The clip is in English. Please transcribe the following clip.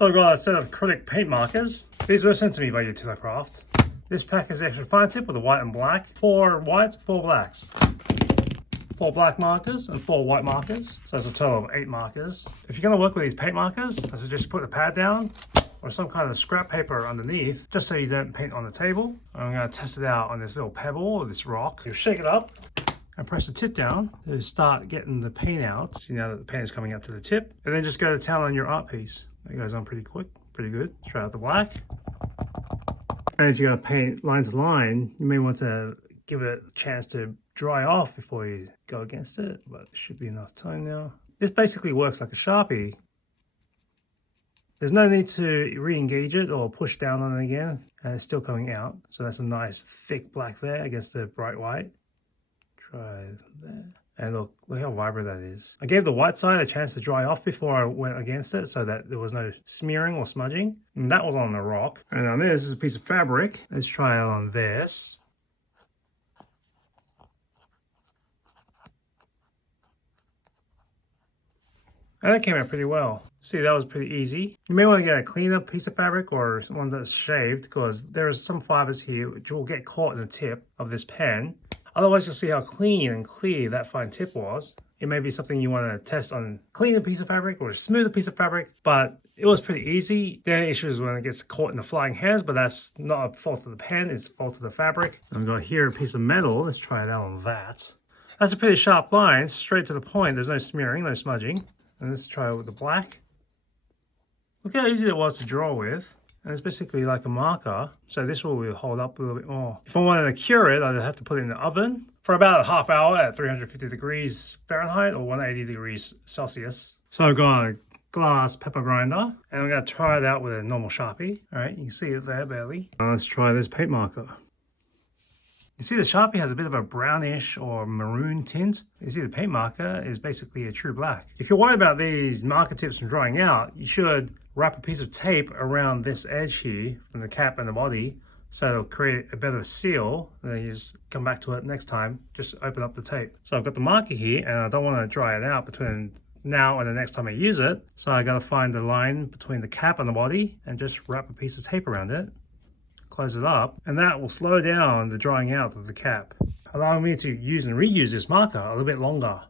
So I've got a set of acrylic paint markers. These were sent to me by Utillo. This pack is extra fine tip with a white and black. 4 whites, 4 blacks. 4 black markers and 4 white markers. So that's a total of 8 markers. If you're going to work with these paint markers, I suggest you put the pad down or some kind of scrap paper underneath, just so you don't paint on the table. I'm going to test it out on this little pebble or this rock. You shake it up and press the tip down to start getting the paint out. See now that the paint is coming out to the tip. And then just go to town on your art piece. It goes on pretty quick, pretty good. Straight out the black. And if you're going to paint line to line, you may want to give it a chance to dry off before you go against it, but it should be enough time now. This basically works like a Sharpie. There's no need to re-engage it or push down on it again, and it's still coming out. So that's a nice thick black there against the bright white. Try that. And look how vibrant that is. I gave the white side a chance to dry off before I went against it so that there was no smearing or smudging. And that was on the rock. And on this is a piece of fabric. Let's try it on this. And that came out pretty well. See, that was pretty easy. You may want to get a cleaner piece of fabric or one that's shaved, because there's some fibers here which will get caught in the tip of this pen. Otherwise, you'll see how clean and clear that fine tip was. It may be something you want to test on cleaner piece of fabric or a smoother piece of fabric, but it was pretty easy. The only issue is when it gets caught in the flying hairs, but that's not a fault of the pen, it's a fault of the fabric. I've got here a piece of metal. Let's try it out on that. That's a pretty sharp line, straight to the point. There's no smearing, no smudging. And let's try it with the black. Look how easy it was to draw with. And it's basically like a marker. So this will hold up a little bit more. If I wanted to cure it, I'd have to put it in the oven for about a half hour at 350 degrees Fahrenheit or 180 degrees Celsius. So I've got a glass pepper grinder and I'm going to try it out with a normal Sharpie. All right, you can see it there barely. Now let's try this paint marker. You see the Sharpie has a bit of a brownish or maroon tint. You see the paint marker is basically a true black. If you're worried about these marker tips from drying out, you should wrap a piece of tape around this edge here from the cap and the body, so it'll create a better seal. And then you just come back to it next time, just open up the tape. So I've got the marker here and I don't want to dry it out between now and the next time I use it. So I got to find the line between the cap and the body and just wrap a piece of tape around it. Close it up, and that will slow down the drying out of the cap, allowing me to use and reuse this marker a little bit longer.